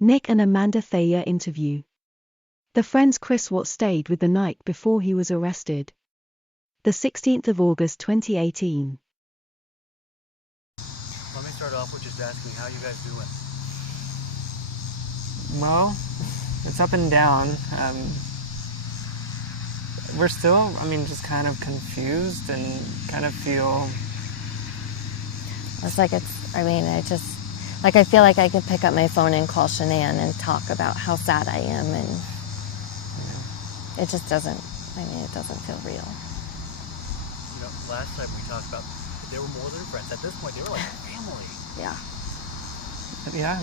Nick and Amanda Thayer interview. The friends Chris Watt stayed with the night before he was arrested. The 16th of August 2018. Let me start off with just asking how you guys doing. Well, it's up and down. We're still, just kind of confused and kind of feel... I feel like I could pick up my phone and call Shanann and talk about how sad I am, and it just doesn't, it doesn't feel real. You know, last time we talked about, they were more than friends. At this point, they were like family. Yeah. Yeah,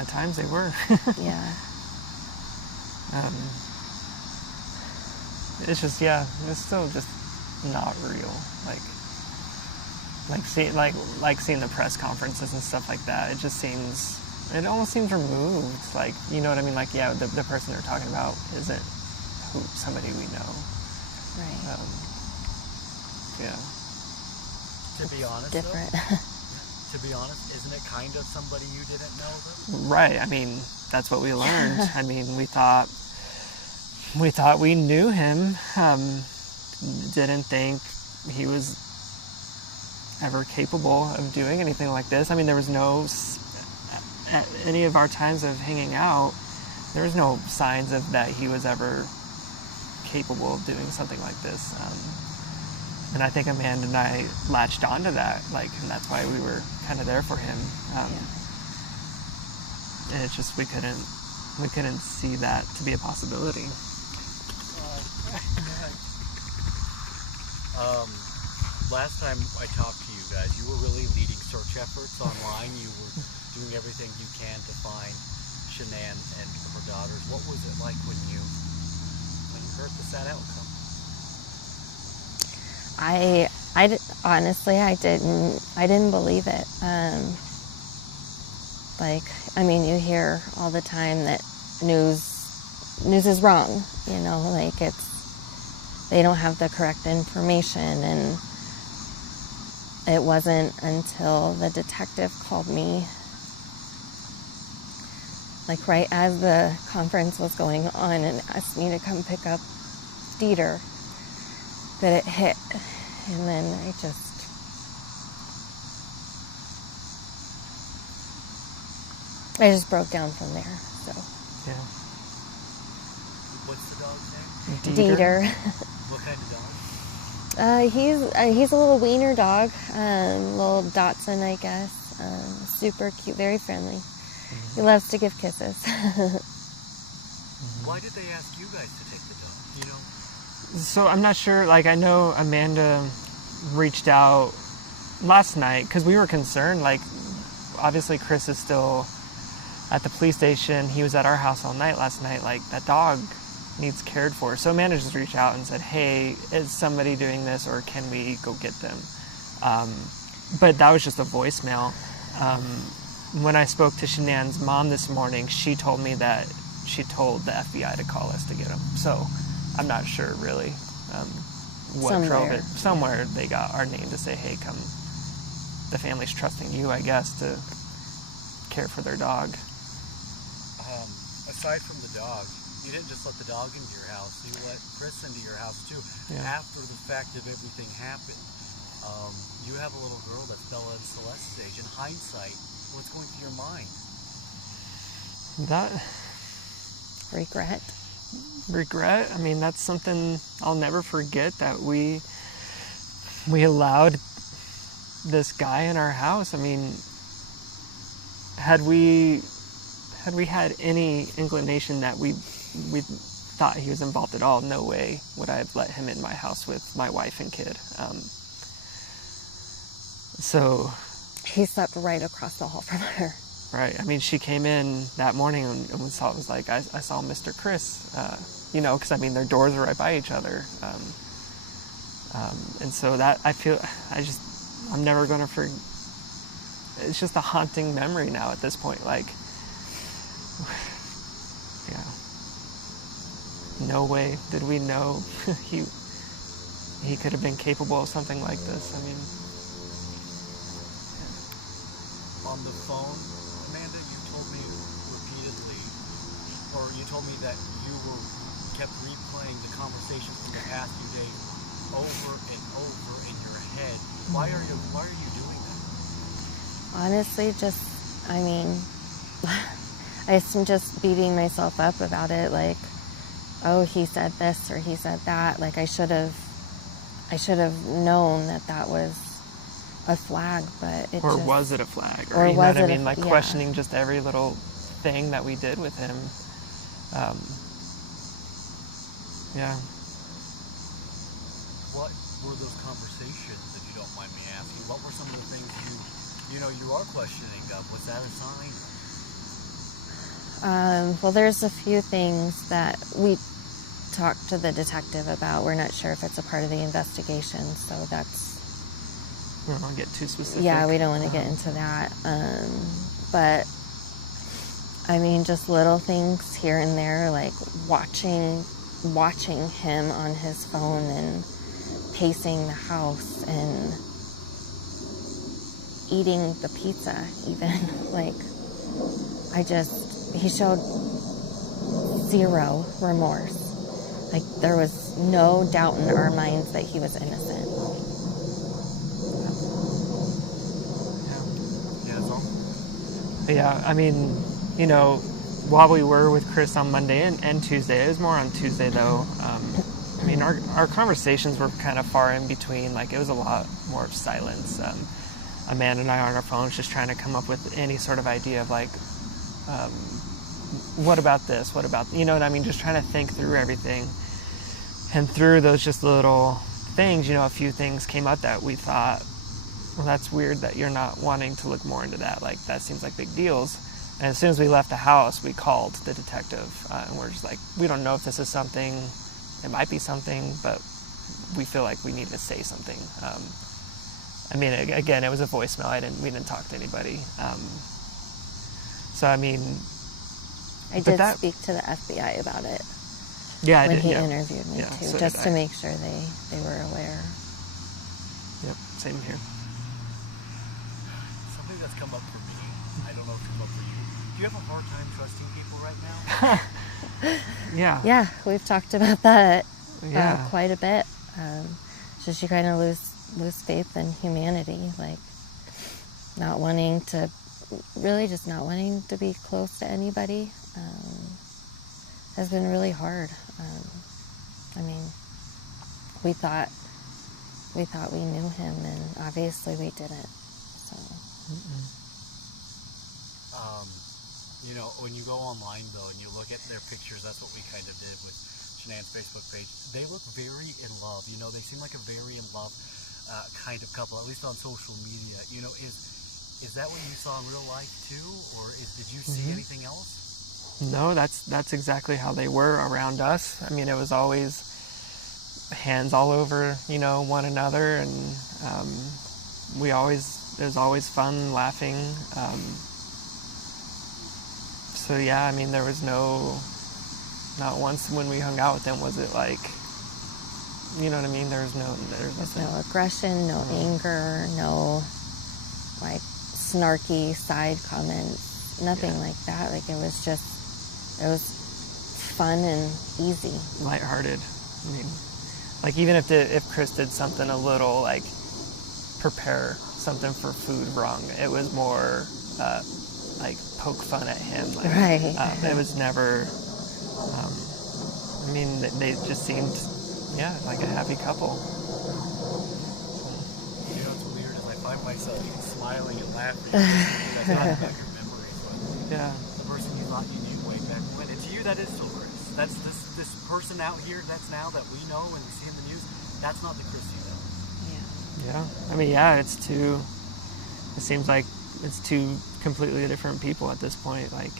at times they were. Yeah. It's just, it's still just not real. Seeing the press conferences and stuff like that, it almost seems removed. You know what I mean? The person they're talking about isn't somebody we know. Right. Yeah. To be honest, different. To be honest, isn't it kind of somebody you didn't know, though? Right. That's what we learned. We thought we knew him. Didn't think he was ever capable of doing anything like this. There was at any of our times of hanging out, there was no signs of that he was ever capable of doing something like this. And I think Amanda and I latched onto that, and that's why we were kind of there for him. And it's just we couldn't see that to be a possibility. Last time I talked to you guys, you were really leading search efforts online. You were doing everything you can to find Shanann and her daughters. What was it like when you heard the sad outcome? Honestly, I didn't believe it. You hear all the time that news is wrong, they don't have the correct information, and it wasn't until the detective called me, right as the conference was going on, and asked me to come pick up Dieter, that it hit. And then I just broke down from there. So. Yeah. What's the dog's name? Dieter. What kind of dog? He's a little wiener dog, little Dachshund, I guess. Super cute, very friendly. Mm-hmm. He loves to give kisses. Why did they ask you guys to take the dog? Do you know? So I'm not sure. I know Amanda reached out last night because we were concerned. Obviously Chris is still at the police station. He was at our house all night last night. That dog needs cared for. So Amanda just reached out and said, hey, is somebody doing this, or can we go get them? But that was just a voicemail. When I spoke to Shanann's mom this morning, she told me that she told the FBI to call us to get them. So I'm not sure really what drove it. Somewhere they got our name to say, hey, come. The family's trusting you, I guess, to care for their dog. Aside from the dog, you didn't just let the dog into your house. You let Chris into your house, too. Yeah. After the fact of everything happened, you have a little girl that's Bella and Celeste's age. In hindsight, what's going through your mind? That... Regret. That's something I'll never forget, that we allowed this guy in our house. Had we had any inclination that we thought he was involved at all, no way would I have let him in my house with my wife and kid. So he slept right across the hall from her. Right. She came in that morning and we saw, it was I saw Mr. Chris, because their doors are right by each other. And so that I'm never going to forget. It's just a haunting memory now at this point. No way did we know he could have been capable of something like this. On the phone, Amanda, you told me repeatedly, or you told me that you kept replaying the conversation from the past few days over and over in your head. Why are you doing that? Honestly, I mean, I'm just beating myself up about it. Like, oh, he said this or he said that. Like, I should have known that was a flag, but was it a flag? Or you know was what I it mean? Like questioning just every little thing that we did with him. Yeah. What were those conversations, if you don't mind me asking? What were some of the things you are questioning of? Was that a sign? Well, there's a few things that we talked to the detective about. We're not sure if it's a part of the investigation, so we don't want to get too specific. Yeah, we don't want to get into that. But I mean, just little things here and there, like watching him on his phone and pacing the house and eating the pizza even. Like, he showed zero remorse. Like, there was no doubt in our minds that he was innocent. Yeah, that's all? Yeah, I mean, while we were with Chris on Monday and Tuesday, it was more on Tuesday though. I mean, our conversations were kind of far in between. Like, it was a lot more of silence. Amanda and I are on our phones just trying to come up with any sort of idea of like, what about this? What about, you know what I mean? Just trying to think through everything. And through those just little things, a few things came up that we thought, well, that's weird that you're not wanting to look more into that. Like, that seems like big deals. And as soon as we left the house, we called the detective. And we're just like, we don't know if this is something. It might be something, but we feel like we need to say something. I mean, again, it was a voicemail. We didn't talk to anybody. So, I mean... I did speak to the FBI about it. Yeah, I when did. he interviewed me, too, so just to make sure they were aware. Yep, same here. Something that's come up for me, I don't know if it's come up for you. Do you have a hard time trusting people right now? Yeah. Yeah, we've talked about that quite a bit. Just you kind of lose faith in humanity, like not wanting to be close to anybody has been really hard. I mean, we thought we knew him, and obviously we didn't. So. When you go online though and you look at their pictures, that's what we kind of did with Shanann's Facebook page. They look very in love. They seem like a very in love kind of couple, at least on social media. Is that what you saw in real life too, or did you see anything else? No, that's exactly how they were around us. I mean, it was always hands all over, one another, and it was always fun, laughing. So yeah, I mean, there was not once when we hung out with them was it like, you know what I mean? There's no aggression, no anger, no like snarky side comments, nothing like that. Like, it was fun and easy, lighthearted. I mean, like, even if Chris did something a little like prepare something for food wrong, it was more like poke fun at him. Like, right. It was never. I mean, they just seemed, like a happy couple. What's weird is I find myself even smiling and laughing because I thought about your memories. Yeah. The person you thought you knew way back when. And to you, that is still Chris. That's this person out here that's now that we know and we see in the news. That's not the Chris you know. Yeah. I mean, it seems like it's two completely different people at this point. Like,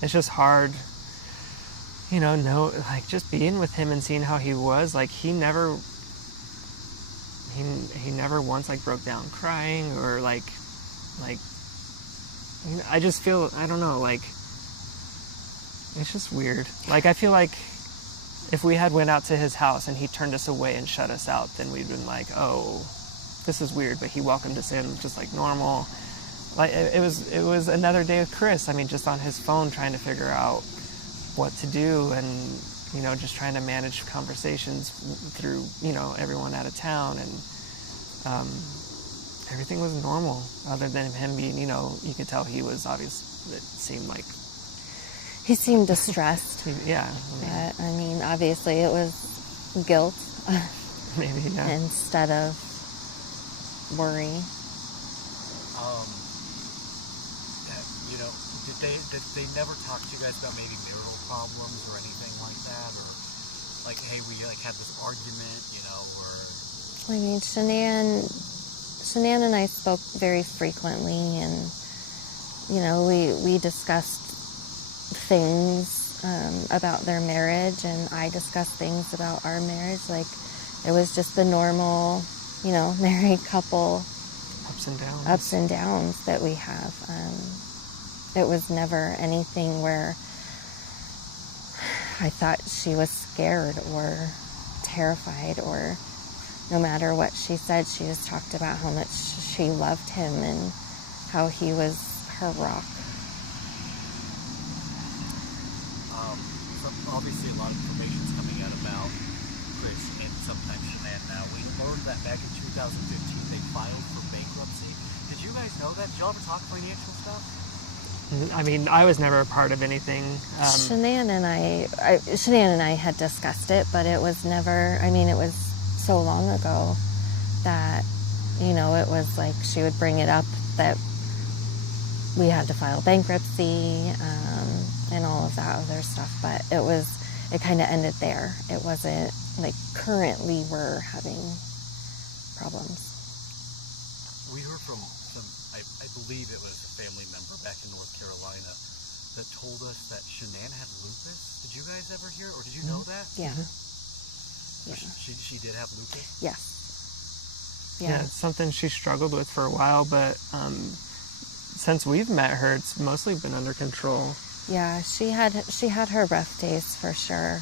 it's just hard, like, just being with him and seeing how he was. Like, he never once like broke down crying or like I just feel, I don't know, like, it's just weird. Like, I feel like if we had went out to his house and he turned us away and shut us out, then we'd been like, oh, this is weird, but he welcomed us in just like normal. like it was another day with Chris. I mean, just on his phone trying to figure out what to do, and just trying to manage conversations through everyone out of town, and everything was normal other than him being you could tell he was obvious. It seemed like he seemed distressed. Yeah. But, I mean, obviously it was guilt. Maybe, yeah. Instead of worry. Did they never talk to you guys about maybe marital problems or anything like that, or like, hey, we had this argument, or? I mean, Shanann and I spoke very frequently, and we discussed things about their marriage, and I discussed things about our marriage. Like, it was just the normal, married couple ups and downs that we have. It was never anything where I thought she was scared or terrified, or no matter what she said, she just talked about how much she loved him and how he was her rock. Obviously, a lot of information is coming out about Chris and sometimes Shanann now. We learned that back in 2015 they filed for bankruptcy. Did you guys know that? Did y'all ever talk financial stuff? I mean, I was never a part of anything. Shanann and I had discussed it, but it was never, I mean, it was so long ago that, it was like she would bring it up that we had to file bankruptcy and all of that other stuff, but it kind of ended there. It wasn't like currently we're having problems. We heard from I believe it was a family member back in North Carolina that told us that Shanann had lupus. Did you guys ever hear, or did you know that? Yeah. Yeah. She did have lupus? Yes. Yeah, it's something she struggled with for a while, but since we've met her, it's mostly been under control. Yeah, she had her rough days for sure,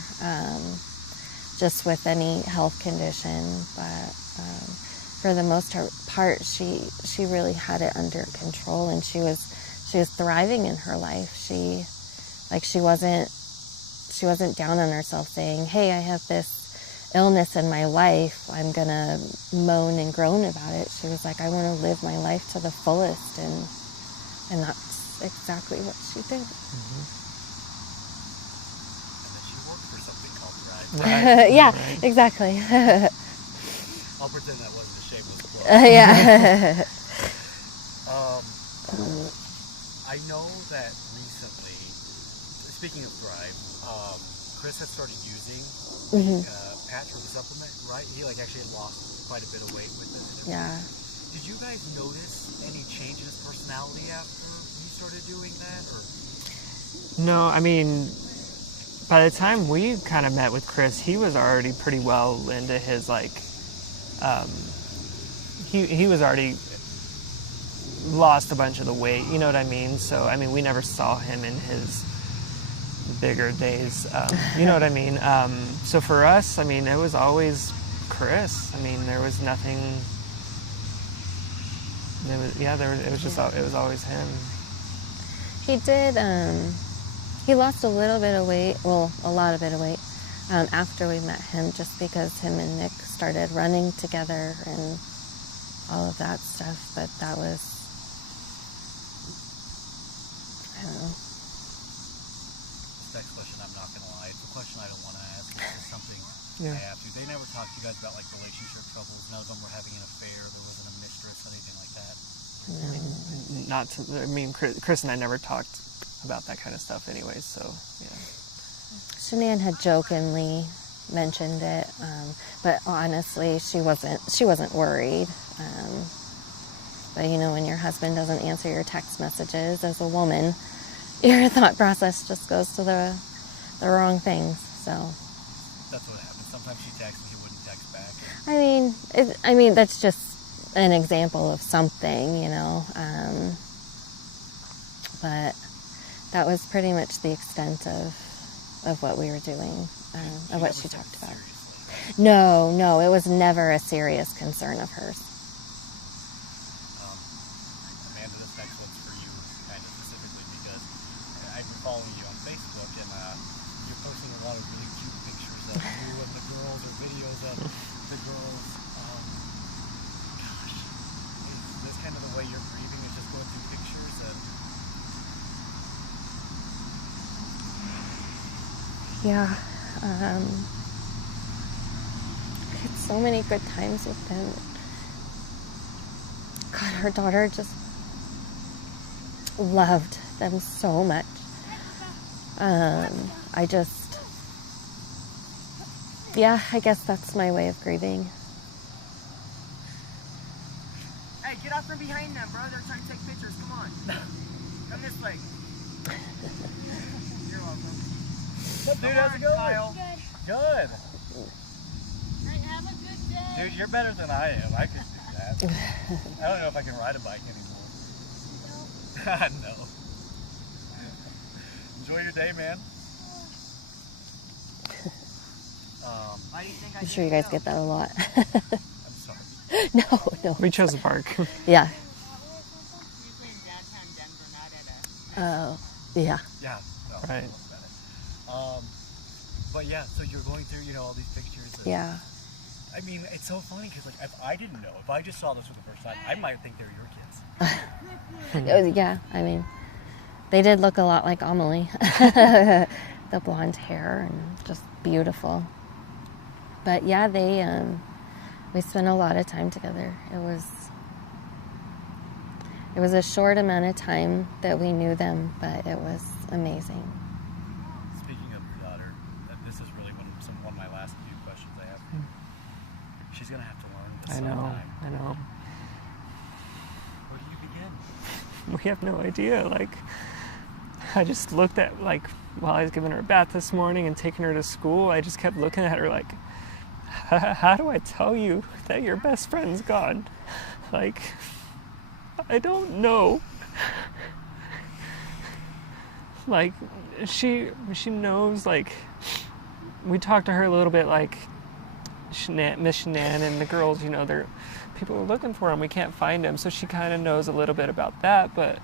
just with any health condition, but for the most part, she really had it under control, and she was thriving in her life. She wasn't down on herself saying, "Hey, I have this illness in my life. I'm gonna moan and groan about it." She was like, "I want to live my life to the fullest," and that's exactly what she did. Mm-hmm. And then she worked for something called Thrive. Right. Yeah, right. exactly. I'll pretend that wasn't a shameless plug. Yeah. I know that recently, speaking of Thrive, Chris had started using patch or the supplement, right? He actually had lost quite a bit of weight with it. Yeah. Did you guys notice any change in his personality after he started doing that, or? No, I mean, by the time we kind of met with Chris, he was already pretty well into his he was already lost a bunch of the weight, you know what I mean? So, I mean, we never saw him in his bigger days, you know what I mean? So for us, I mean, it was always Chris. I mean, there was nothing, it was always him. He did, he lost a little bit of weight, well, a lot of bit of weight, after we met him, just because him and Nick started running together and all of that stuff, but that was, I don't know. This next question, I'm not going to lie, it's a question I don't want to ask. It's just something I have to. They never talked to you guys about relationship troubles. None of them were having an affair. There wasn't a mistress, anything like that. I mean, Chris and I never talked about that kind of stuff anyways, so yeah. Shanann had jokingly mentioned it, but honestly, she wasn't worried. But when your husband doesn't answer your text messages as a woman, your thought process just goes to the wrong things. So that's what happened. Sometimes she texts and he wouldn't text back. I mean that's just an example of something, but that was pretty much the extent of what we were doing, of what she talked about. No, it was never a serious concern of hers. Amanda, this next one's for you, kind of specifically, because I've been following you on Facebook, and you're posting a lot of really cute pictures of you and the girls, or videos of the girls. Gosh, is this kind of the way you're grieving, is just going through pictures? And Yeah. I had so many good times with them. God, her daughter just loved them so much. I guess that's my way of grieving. Hey, get off from behind them, bro. They're trying to take pictures. Come on. Come this way. You're welcome. what's up, dude? How's it going? Kyle. Good. Right, have a good day. Dude, you're better than I am. I could do that. I don't know if I can ride a bike anymore. No. Enjoy your day, man. Why do you think I'm sure you guys get that a lot. I'm sorry. No. We chose a park. Yeah. Usually in downtown Denver, not at a... Oh, yeah. Yeah. No, Right. But yeah, so you're going through, all these pictures. And, Yeah. I mean, it's so funny because, if I didn't know, if I just saw this for the first time, I might think they're your kids. Yeah, I mean, they did look a lot like Amelie. The blonde hair and just beautiful. But yeah, we spent a lot of time together. It was a short amount of time that we knew them, but it was amazing. Speaking of your daughter, this is really one of my last few questions I have for you. She's going to have to learn this sometime. I know. Where do you begin? We have no idea. I just looked at, while I was giving her a bath this morning and taking her to school, I just kept looking at her how do I tell you that your best friend's gone? I don't know. She knows, we talked to her a little bit, Miss Shanann and the girls, people are looking for him, we can't find him, so she kind of knows a little bit about that, but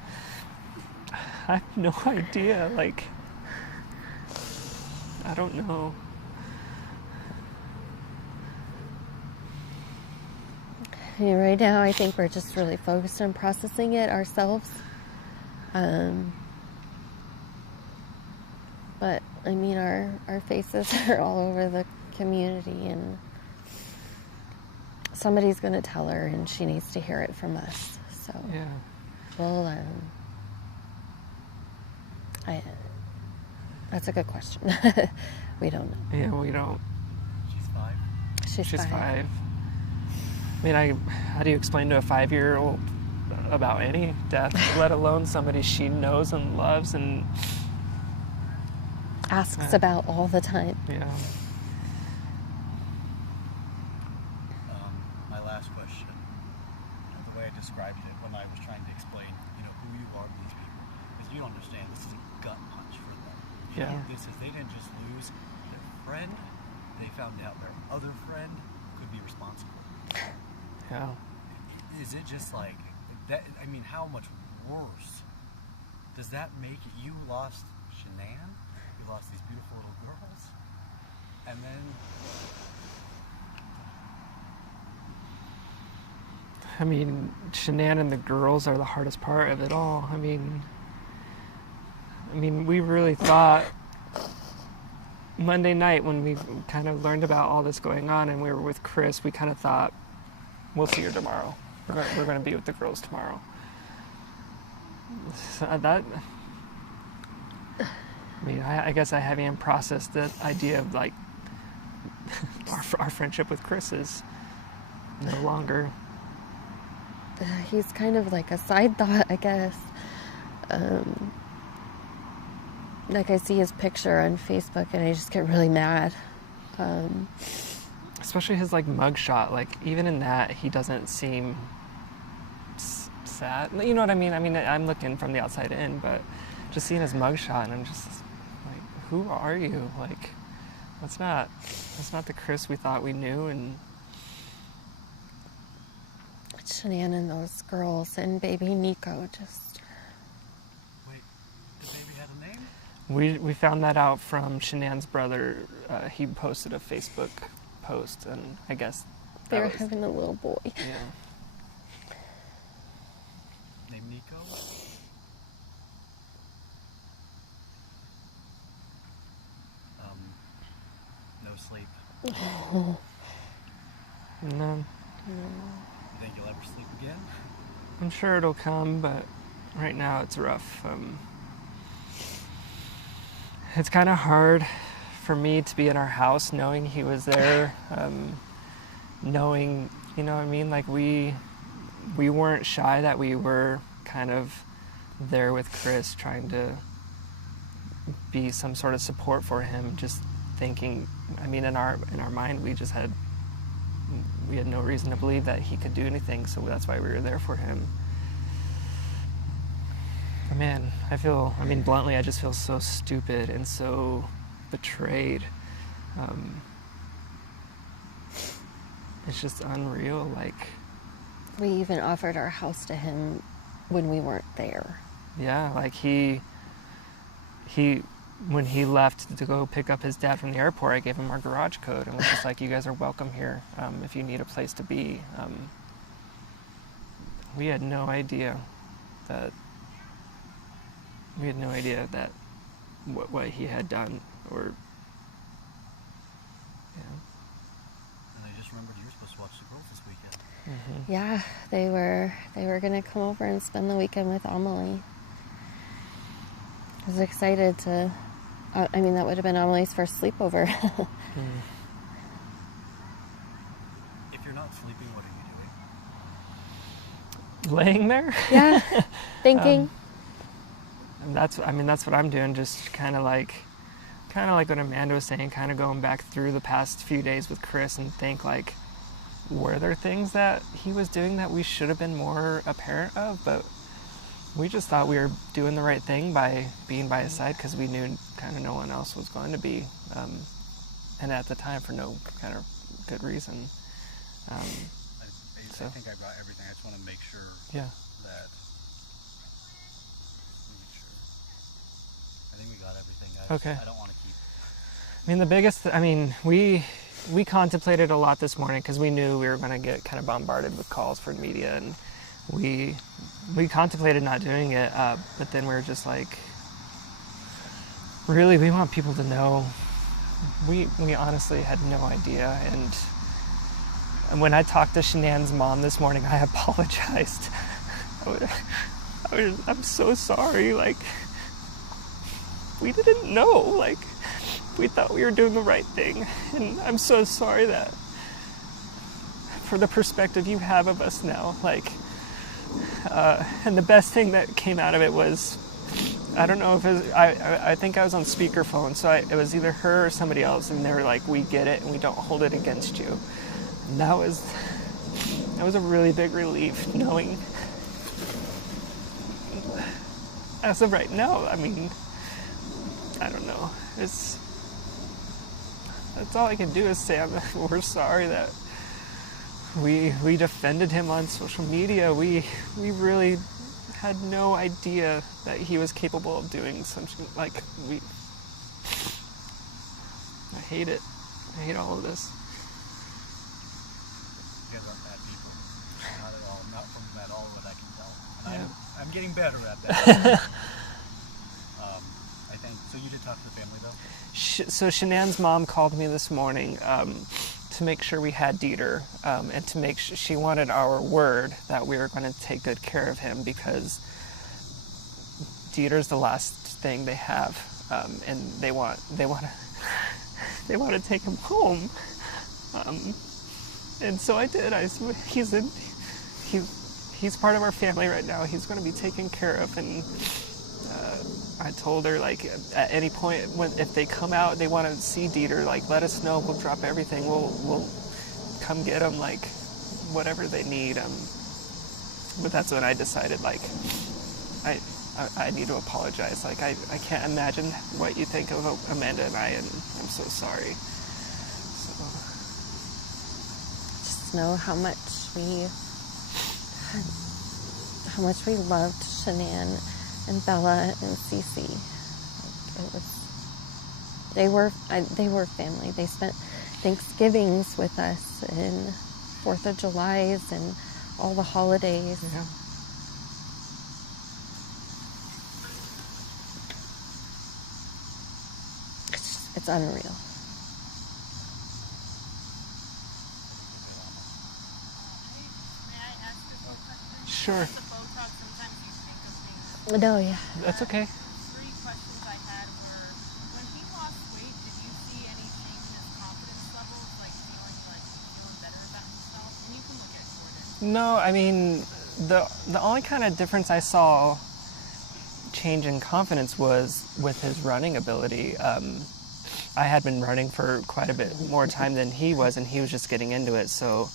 I have no idea, I don't know. Yeah, right now, I think we're just really focused on processing it ourselves. But, I mean, our faces are all over the community, and somebody's going to tell her, and she needs to hear it from us. So, Yeah. well, that's a good question. We don't know. Yeah, we don't. She's 5. She's 5. I mean, how do you explain to a 5-year-old about any death, let alone somebody she knows and loves and Asks about all the time. Yeah. My last question, the way I described it when I was trying to explain, who you are to these people, is you understand this is a gut punch for them. Yeah. They didn't just lose their friend, they found out their other friend could be responsible. Yeah. Is it just like that? I mean, how much worse does that make it? You lost Shanann, you lost these beautiful little girls, and then I mean, Shanann and the girls are the hardest part of it all. I mean, we really thought Monday night when we kind of learned about all this going on and we were with Chris, we kind of thought, we'll see her tomorrow. We're going to be with the girls tomorrow. So I guess I haven't even processed the idea of our friendship with Chris is no longer. He's kind of like a side thought, I guess. I see his picture on Facebook and I just get really mad. Especially his mugshot. Even in that, he doesn't seem sad. You know what I mean? I'm looking from the outside in, but just seeing his mugshot, and I'm just who are you? That's not the Chris we thought we knew, and It's Shanann and those girls and baby Nico just... Wait, the baby had a name? We found that out from Shanann's brother. He posted a Facebook post, and I guess they were having a little boy. Yeah. Named Nico? No sleep. No. You think you'll ever sleep again? I'm sure it'll come, but right now it's rough. It's kind of hard for me to be in our house knowing he was there, knowing, you know what I mean? Like we weren't shy that we were kind of there with Chris, trying to be some sort of support for him, just thinking, I mean, in our mind, we had no reason to believe that he could do anything, so that's why we were there for him. But man, bluntly, I just feel so stupid and so betrayed. It's just unreal, like... We even offered our house to him when we weren't there. Yeah, like he when he left to go pick up his dad from the airport, I gave him our garage code and was just like, you guys are welcome here if you need a place to be. We had no idea that what he had done, or And I just remembered you were supposed to watch the girls this weekend. Mm-hmm. Yeah, they were gonna come over and spend the weekend with Amelie. I was excited to. That would have been Amelie's first sleepover. If you're not sleeping, what are you doing? Laying there? Yeah, thinking. And that's what I'm doing, just kind of like what Amanda was saying, kind of going back through the past few days with Chris and think, like, were there things that he was doing that we should have been more apparent of? But we just thought we were doing the right thing by being by his side, because we knew kind of no one else was going to be, and at the time for no kind of good reason. I think I got everything. I just want to make sure Yeah. that... I think we got everything. Okay. I don't want to keep... we contemplated a lot this morning because we knew we were going to get kind of bombarded with calls from media, and we contemplated not doing it, but then we were just like, really, we want people to know. We honestly had no idea, and when I talked to Shanann's mom this morning, I apologized. I'm so sorry, like, we didn't know, like, we thought we were doing the right thing, and I'm so sorry that for the perspective you have of us now, like, and the best thing that came out of it was, I don't know if it was, I think I was on speakerphone, so it was either her or somebody else, and they were like, we get it, and we don't hold it against you. And that was a really big relief, knowing, as of right now, I don't know, that's all I can do is say we're sorry that we defended him on social media. We really had no idea that he was capable of doing something like I hate it. I hate all of this. You guys aren't bad people. Not at all. Not from at all what I can tell. And Yeah. I'm getting better at that. I think. So you did talk to the family though? So Shanann's mom called me this morning to make sure we had Dieter, and to make sure she wanted our word that we were going to take good care of him, because Dieter's the last thing they have, and they want to take him home, and so I did. He's part of our family right now. He's going to be taken care of, and I told her, like, at any point if they come out, they want to see Dieter, like, let us know. We'll drop everything. We'll come get him, like, whatever they need. But that's when I decided, like, I need to apologize. Like, I can't imagine what you think of Amanda and I, and I'm so sorry. So Just know how much we how much we loved Shanann and Bella and Cece. It was, they were family. They spent Thanksgivings with us and 4th of Julys and all the holidays. Yeah. It's unreal. May I ask this one question? Sure. The Botox, sometimes you think of things. No, yeah. That's okay. 3 questions I had were, when he lost weight, did you see any change in his confidence levels, feeling better about himself? And you can look at Jordan. No, I mean, the only kind of difference I saw change in confidence was with his running ability. I had been running for quite a bit more time than he was, and he was just getting into it. So,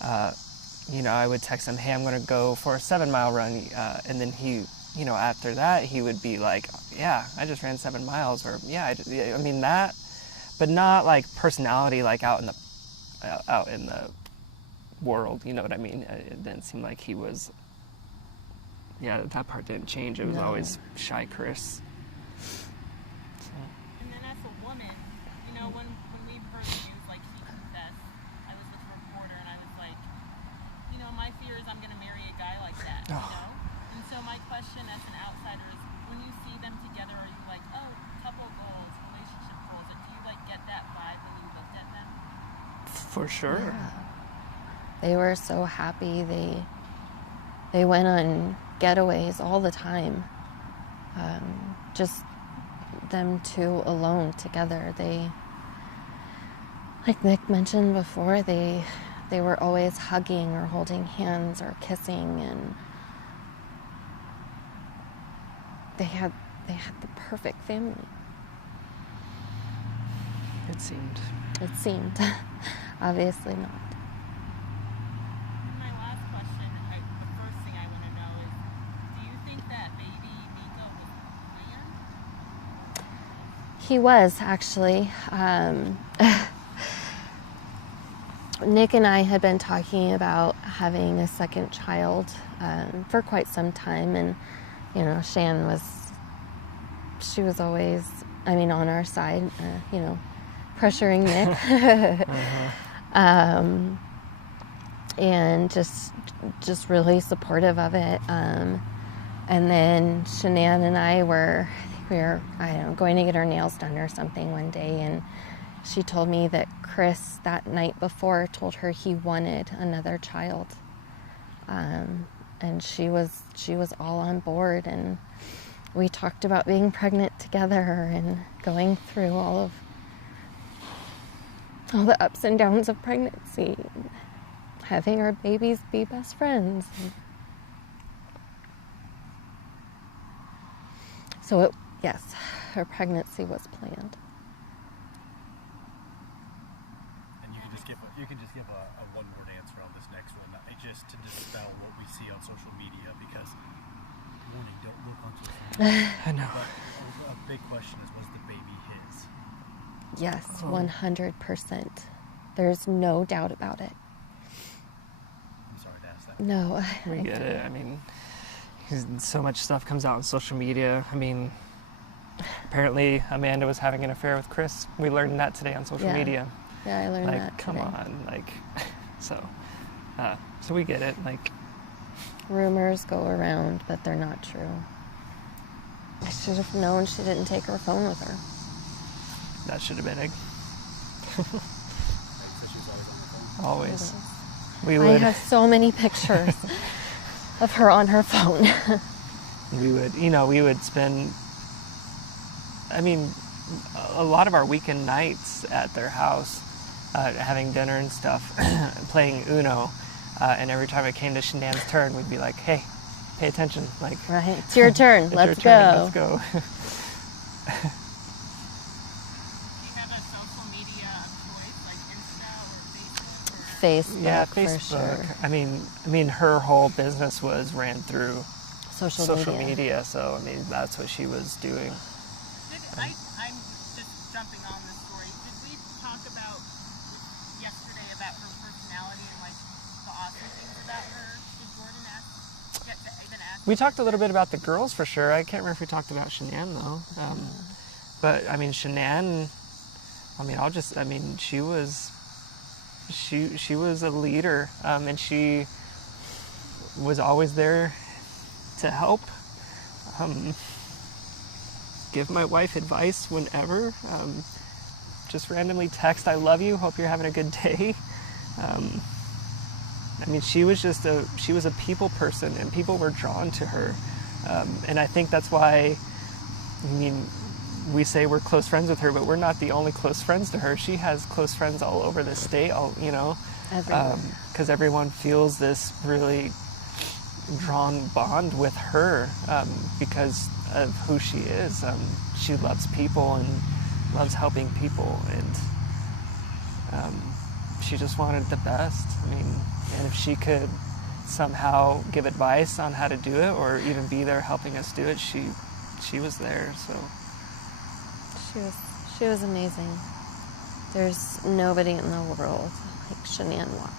I would text him, hey, I'm going to go for a 7-mile run. And then he, after that, he would be like, yeah, I just ran 7 miles. Or, I mean, that, but not like personality, like out in the world. You know what I mean? It didn't seem like he was, that part didn't change. It was always shy Chris. And then as a woman, when we heard the news, like he confessed, I was with a reporter and I was like, my fear is I'm going to marry a guy like that, And so my question as an outsider is, when you see them together, are you like, oh, couple goals, relationship goals? Do you get that vibe when you looked at them? For sure. Yeah. They were so happy. They went on getaways all the time. Just them two alone together. They, like Nick mentioned before, they were always hugging or holding hands or kissing, and they had the perfect family. It seemed. Obviously not. My last question, the first thing I want to know is, do you think that baby Miko was planned? He was, actually. Nick and I had been talking about having a second child for quite some time, and Shan was always, on our side, pressuring Nick, and just really supportive of it. And then Shanann and I were, going to get our nails done or something one day, and she told me that Chris that night before told her he wanted another child, and she was all on board, and we talked about being pregnant together and going through all the ups and downs of pregnancy, and having our babies be best friends. So yes, her pregnancy was planned. You can just give a one-word answer on this next one, just to dispel what we see on social media, because, warning, don't look on social media. I know. But a big question is, was the baby his? Yes, 100%. There's no doubt about it. I'm sorry to ask that. No. We get it. So much stuff comes out on social media. Apparently Amanda was having an affair with Chris. We learned that today on social media. Yeah, I learned that come today. on, so we get it, Rumors go around, but they're not true. I should have known she didn't take her phone with her. That should have been it. So she's always on the phone. Always. I have so many pictures of her on her phone. we would spend, a lot of our weekend nights at their house, having dinner and stuff, playing Uno, and every time it came to Shanann's turn, we'd be like, hey, pay attention. Right, it's your turn. Let's go. Do you have a social media of choice, like Insta or Facebook? Yeah, Facebook. Facebook. For sure. Her whole business ran through social media. So that's what she was doing. I'm just jumping on this story. Did we talk about yesterday about her personality and the awesome things about her? Did Jordan ask We talked a little bit about the girls for sure. I can't remember if we talked about Shanann though. But I mean, Shanann, she was a leader, and she was always there to help, give my wife advice whenever, just randomly text, "I love you, hope you're having a good day." She was a people person, and people were drawn to her, and I think that's why, we say we're close friends with her, but we're not the only close friends to her. She has close friends all over the state, because everyone feels this really drawn bond with her, because of who she is. She loves people and loves helping people, and she just wanted the best. And if she could somehow give advice on how to do it, or even be there helping us do it, she was there. So she was amazing. There's nobody in the world like Shanann Watt.